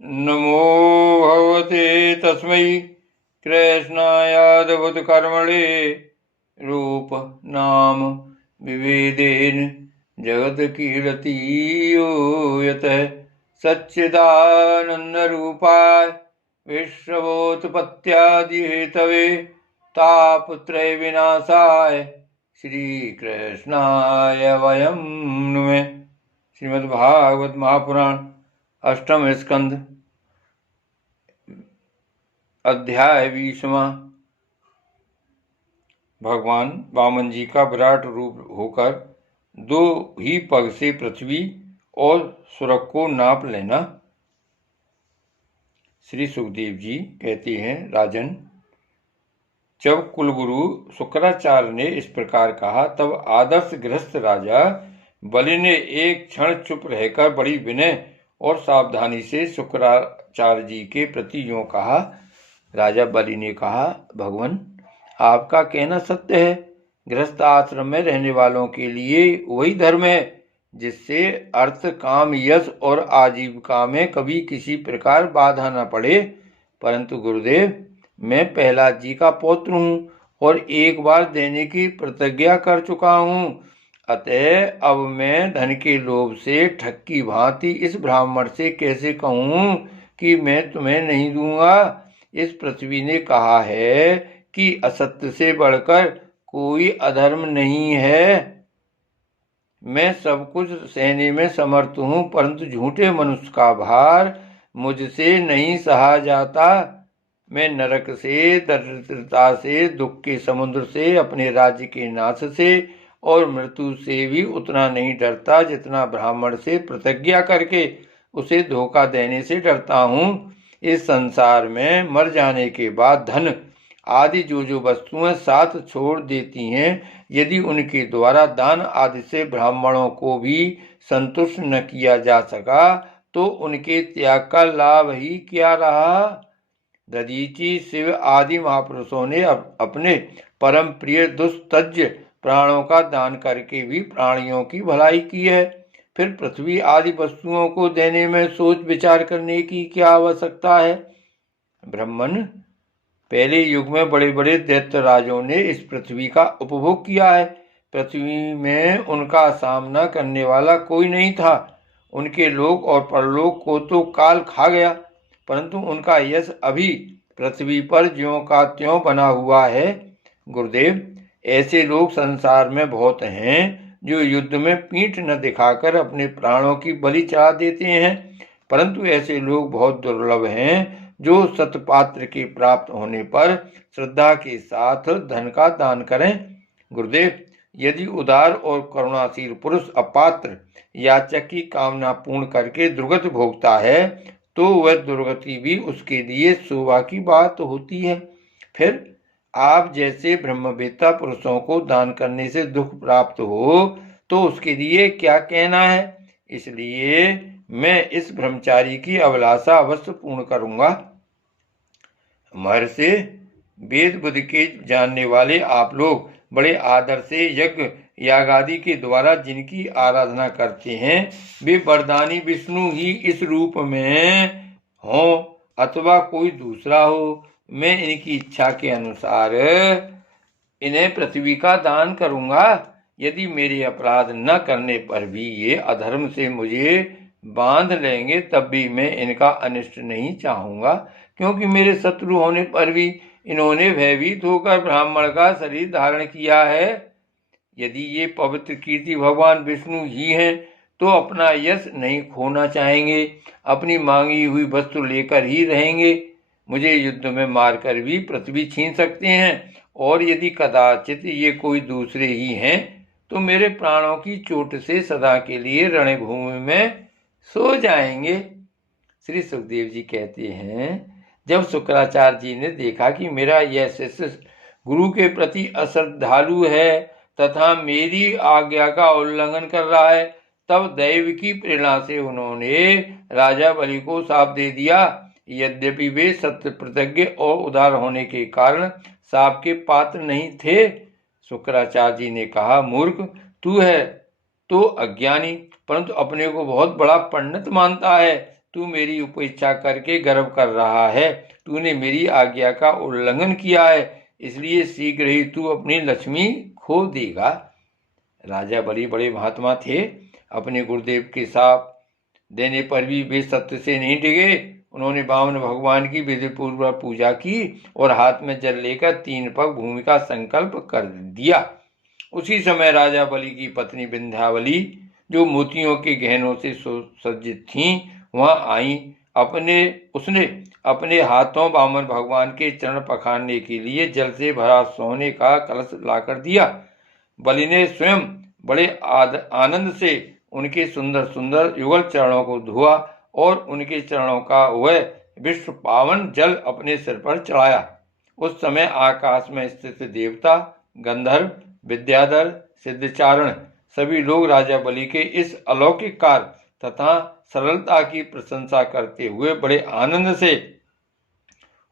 नमो भगवते तस्मै कृष्णायादभूतकर्मणे रूप नाम विभेदेन जगत्कीर्तियो यतः सच्चिदानन्दरूपाय विश्वोत्पत्त्यादिहेतवे तापत्रयविनाशाय श्रीकृष्णाय वयं नुमः। श्रीमद्भागवत महापुराण अष्टम स्कंद अध्याय 20वां। भगवान वामन जी का विराट रूप होकर दो ही पग से पृथ्वी और सुरग को नाप लेना। श्री सुखदेव जी कहते हैं, राजन, जब कुलगुरु शुक्राचार्य ने इस प्रकार कहा तब आदर्श गृहस्थ राजा बलि ने एक क्षण चुप रहकर बड़ी विनय और सावधानी से शुक्राचार्य जी के प्रति यूं कहा। राजा बलि ने कहा, भगवान, आपका कहना सत्य है। गृहस्थ आश्रम में रहने वालों के लिए वही धर्म है जिससे अर्थ, काम, यश और आजीविका में कभी किसी प्रकार बाधा न पड़े। परंतु गुरुदेव, मैं प्रहलाद जी का पौत्र हूँ और एक बार देने की प्रतिज्ञा कर चुका हूँ। अतः अब मैं धन के लोभ से ठग की भांति इस ब्राह्मण से कैसे कहूँ कि मैं तुम्हें नहीं दूंगा। इस पृथ्वी ने कहा है कि असत्य से बढ़कर कोई अधर्म नहीं है। मैं सब कुछ सहने में समर्थ हूँ, परंतु झूठे मनुष्य का भार मुझसे नहीं सहा जाता। मैं नरक से, दरिद्रता से, दुख के समुद्र से, अपने राज्य के नाश से और मृत्यु से भी उतना नहीं डरता जितना ब्राह्मण से प्रतिज्ञा करके उसे धोखा देने से डरता हूँ। इस संसार में मर जाने के बाद धन आदि जो वस्तुएं साथ छोड़ देती हैं, यदि उनके द्वारा दान आदि से ब्राह्मणों को भी संतुष्ट न किया जा सका तो उनके त्याग का लाभ ही क्या रहा। दधीचि, शिव आदि महापुरुषों ने अपने परम प्रिय दुस्तज्य प्राणों का दान करके भी प्राणियों की भलाई की है। फिर पृथ्वी आदि वस्तुओं को देने में सोच विचार करने की क्या आवश्यकता है। ब्राह्मण, पहले युग में बड़े बड़े दैत्य राजों ने इस पृथ्वी का उपभोग किया है। पृथ्वी में उनका सामना करने वाला कोई नहीं था। उनके लोक और परलोक को तो काल खा गया, परंतु उनका यश अभी पृथ्वी पर ज्यों का त्यों बना हुआ है। गुरुदेव, ऐसे लोग संसार में बहुत हैं जो युद्ध में पीठ न दिखाकर अपने प्राणों की बलि चढ़ा देते हैं, परंतु ऐसे लोग बहुत दुर्लभ हैं जो सतपात्र के प्राप्त होने पर श्रद्धा के साथ धन का दान करें। गुरुदेव, यदि उदार और करुणाशील पुरुष अपात्र याचक की कामना पूर्ण करके दुर्गति भोगता है तो वह दुर्गति भी उसके लिए शोभा की बात होती है। फिर आप जैसे ब्रह्मवेत्ता पुरुषों को दान करने से दुख प्राप्त हो तो उसके लिए क्या कहना है। इसलिए मैं इस ब्रह्मचारी की अभिलाषा अवश्य पूर्ण करूंगा। महर्षि, वेद बुद्धि के जानने वाले आप लोग बड़े आदर से यज्ञ यागादि के द्वारा जिनकी आराधना करते हैं, वे वरदानी विष्णु ही इस रूप में हो अथवा कोई दूसरा हो, मैं इनकी इच्छा के अनुसार इन्हें पृथ्वी का दान करूंगा। यदि मेरे अपराध न करने पर भी ये अधर्म से मुझे बांध लेंगे तब भी मैं इनका अनिष्ट नहीं चाहूंगा, क्योंकि मेरे शत्रु होने पर भी इन्होंने भयभीत होकर ब्राह्मण का शरीर धारण किया है। यदि ये पवित्र कीर्ति भगवान विष्णु ही हैं तो अपना यश नहीं खोना चाहेंगे, अपनी मांगी हुई वस्तु लेकर ही रहेंगे। मुझे युद्ध में मारकर भी पृथ्वी छीन सकते हैं, और यदि कदाचित ये कोई दूसरे ही हैं तो मेरे प्राणों की चोट से सदा के लिए रणभूमि में सो जाएंगे। श्री सुखदेव जी कहते हैं, जब शुक्राचार्य जी ने देखा कि मेरा यह शिष्य गुरु के प्रति अश्रद्धालु है तथा मेरी आज्ञा का उल्लंघन कर रहा है, तब दैव की प्रेरणा से उन्होंने राजा बलि को शाप दे दिया। यद्यपि वे सत्य प्रतिज्ञ और उदार होने के कारण शाप के पात्र नहीं थे। शुक्राचार्य जी ने कहा, मूर्ख, तू है तो अज्ञानी, परंतु अपने को बहुत बड़ा पंडित मानता है। तू मेरी उपेक्षा करके गर्व कर रहा है। तूने मेरी आज्ञा का उल्लंघन किया है, इसलिए शीघ्र ही तू अपनी लक्ष्मी खो देगा। राजा बलि बड़े महात्मा थे। अपने गुरुदेव के साथ देने पर भी वे सत्य से नहीं डिगे। उन्होंने वामन भगवान की विधि पूर्वक पूजा की और हाथ में जल लेकर 3 पग भूमि का संकल्प कर दिया। उसी समय राजा बलि की पत्नी विंध्यावली, जो मोतियों के गहनों से सुसज्जित थीं, वहां आई। उसने अपने हाथों वामन भगवान के चरण पखारने के लिए जल से भरा सोने का कलश लाकर दिया। बलि ने स्वयं बड़े आनंद से उनके सुंदर सुंदर युगल चरणों को धोआ और उनके चरणों का वह विश्व पावन जल अपने सिर पर चढ़ाया। उस समय आकाश में स्थित देवता, गंधर्व, विद्याधर, सिद्धचारण सभी लोग राजा बलि के इस अलौकिक कार्य तथा सरलता की प्रशंसा करते हुए बड़े आनंद से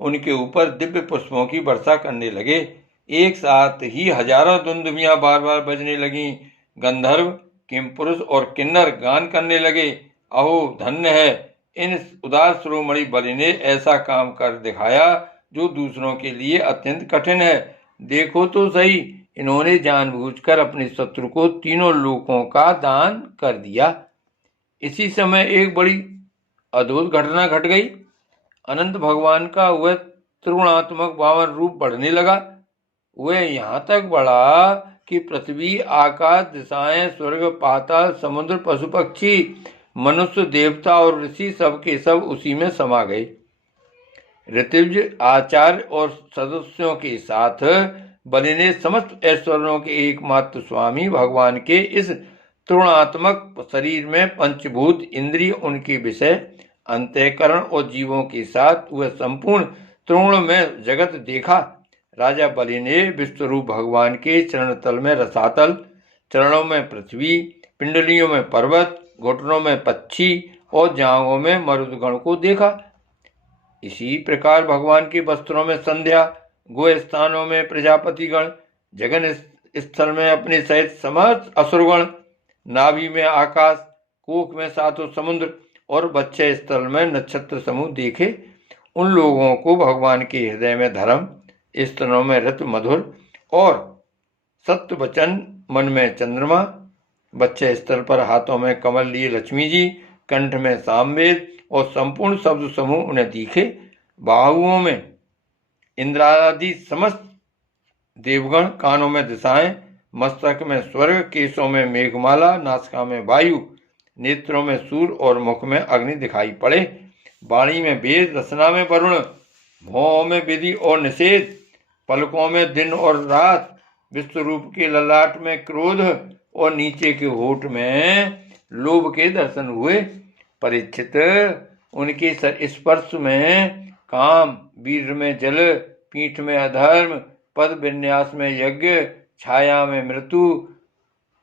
उनके ऊपर दिव्य पुष्पों की वर्षा करने लगे। एक साथ ही हजारों दुंदुभियां बार बार बजने लगीं। गंधर्व, किमपुरुष और किन्नर गान करने लगे, अहो धन्य है इन उदार शिरोमणि बलि ने ऐसा काम कर दिखाया जो दूसरों के लिए अत्यंत कठिन है। देखो तो सही, इन्होंने जानबूझकर अपने शत्रु को 3 लोकों का दान कर दिया। इसी समय एक बड़ी अद्भुत घटना घट गई। अनंत भगवान का वह त्रिगुणात्मक वामन रूप बढ़ने लगा। वह यहाँ तक बढ़ा कि पृथ्वी, आकाश, दिशाएं, स्वर्ग, पाताल, समुद्र, पशु पक्षी, मनुष्य, देवता और ऋषि सब के सब उसी में समा गए। ऋत्विज, आचार्य और सदस्यों के साथ बलि ने समस्त ऐश्वर्यों के एकमात्र स्वामी भगवान के इस त्रिगुणात्मक शरीर में पंचभूत इंद्रिय, उनके विषय, अंतःकरण और जीवों के साथ वह संपूर्ण त्रिगुण में जगत देखा। राजा बलि ने विश्वरूप भगवान के चरण तल में रसातल, चरणों में पृथ्वी, पिंडलियों में पर्वत, घुटनों में पक्षी और जांघों में मरुदगण को देखा। इसी प्रकार भगवान के वस्त्रों में संध्या, गो स्थानों में प्रजापतिगण, जगन स्थल में अपने सहित समस्त असुरगण, नाभि में आकाश, कोख में 7 समुद्र और बच्चे स्थल में नक्षत्र समूह देखे। उन लोगों को भगवान के हृदय में धर्म, स्तनों में रत मधुर और सत्य वचन, मन में चंद्रमा, बच्चे स्थल पर हाथों में कमल लिए लक्ष्मी जी, कंठ में सामवेद और संपूर्ण शब्द समूह उन्हें दिखे। बाहुओं में इंद्रादि समस्त देवगण, कानों में दिशाएं, मस्तक में स्वर्ग, केशों में मेघमाला, नासिका में वायु, नेत्रों में सूर्य और मुख में अग्नि दिखाई पड़े। वाणी में वेद, रसना में वरुण, भौहों में विधि और निषेध, पलकों में दिन और रात, विश्वरूप के ललाट में क्रोध और नीचे के होठ में लोभ के दर्शन हुए। परीक्षित, उनके स्पर्श में काम, वीर में जल, पीठ में अधर्म, पद विन्यास में यज्ञ, छाया में मृत्यु,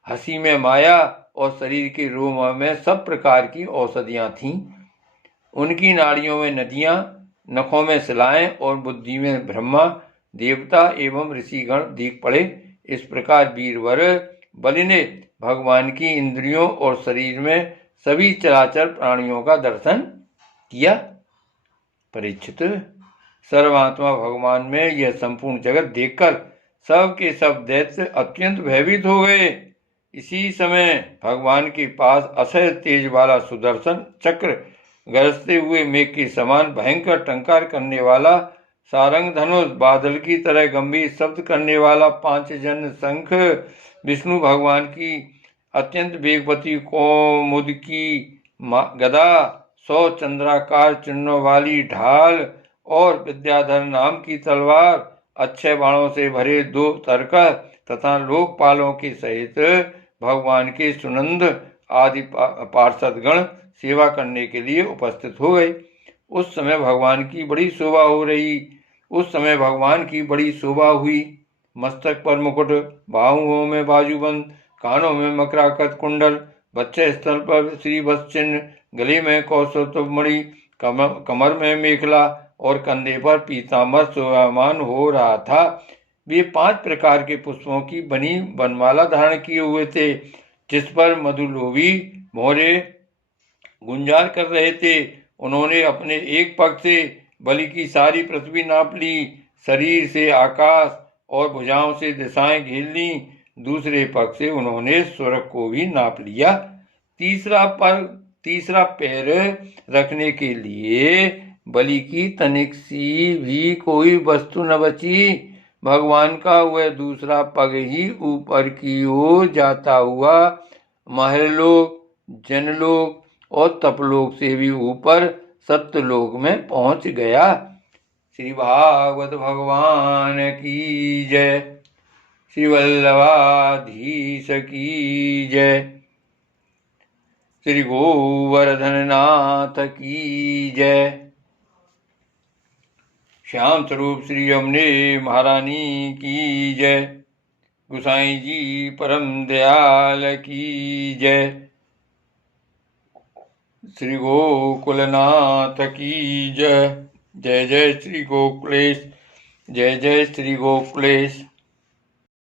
हंसी में माया और शरीर के रोम में सब प्रकार की औषधियां थीं। उनकी नाड़ियों में नदियां, नखों में शिलाएं और बुद्धि में ब्रह्मा, देवता एवं ऋषिगण दिख पड़े। इस प्रकार वीरवर बलि ने भगवान की इंद्रियों और शरीर में सभी चराचर प्राणियों का दर्शन किया। परीक्षित, सर्वात्मा भगवान में यह संपूर्ण जगत देखकर सब के सब दैत्य अत्यंत भयभीत हो गए। इसी समय भगवान के पास असह्य तेज वाला सुदर्शन चक्र, गरजते हुए मेघ के समान भयंकर टंकार करने वाला सारंग धनुष, बादल की तरह गंभीर शब्द करने वाला 5 जन शंख, विष्णु भगवान की अत्यंत वेगवती कौमुदकी गदा, 100 चंद्राकार चिन्हों वाली ढाल और विद्याधर नाम की तलवार, अच्छे बाणों से भरे 2 तरकह तथा लोकपालों के सहित भगवान के सुनंद आदि पार्षदगण सेवा करने के लिए उपस्थित हो गए। उस समय भगवान की बड़ी शोभा हुई। मस्तक पर मुकुट, बाहुओं में बाजूबंद, कानों में मकराकत कुंडल, बच्चे स्थल पर श्रीवत्स चिन्ह, गले में कौस्तुभमणि, कमर में मेखला और कंधे पर पीतांबर शोभायमान हो रहा था। वे 5 प्रकार के पुष्पों की बनी वनमाला धारण किए हुए थे, जिस पर मधुलोभी भौरे गुंजार कर रहे थे। उन्होंने अपने एक पग से बलि की सारी पृथ्वी नाप ली, शरीर से आकाश और भुजाओं से दिशाएं घेर ली। दूसरे पग से उन्होंने स्वर्ग को भी नाप लिया। तीसरा पैर रखने के लिए बलि की तनिक सी भी कोई वस्तु न बची। भगवान का वह दूसरा पग ही ऊपर की ओर जाता हुआ महलोक, जनलोक और तपलोक से भी ऊपर सत्यलोक में पहुंच गया। श्री भागवत भगवान की जय। श्री वल्लभाधीश की जय। श्री गोवर्धन नाथ की जय। श्याम स्वरूप श्री यमुने महारानी की जय। गोसाई जी परम दयाल की जय। श्री गोकुलनाथ की जय। जय जय श्री गोकुलेश। जय जय श्री गोकुलेश।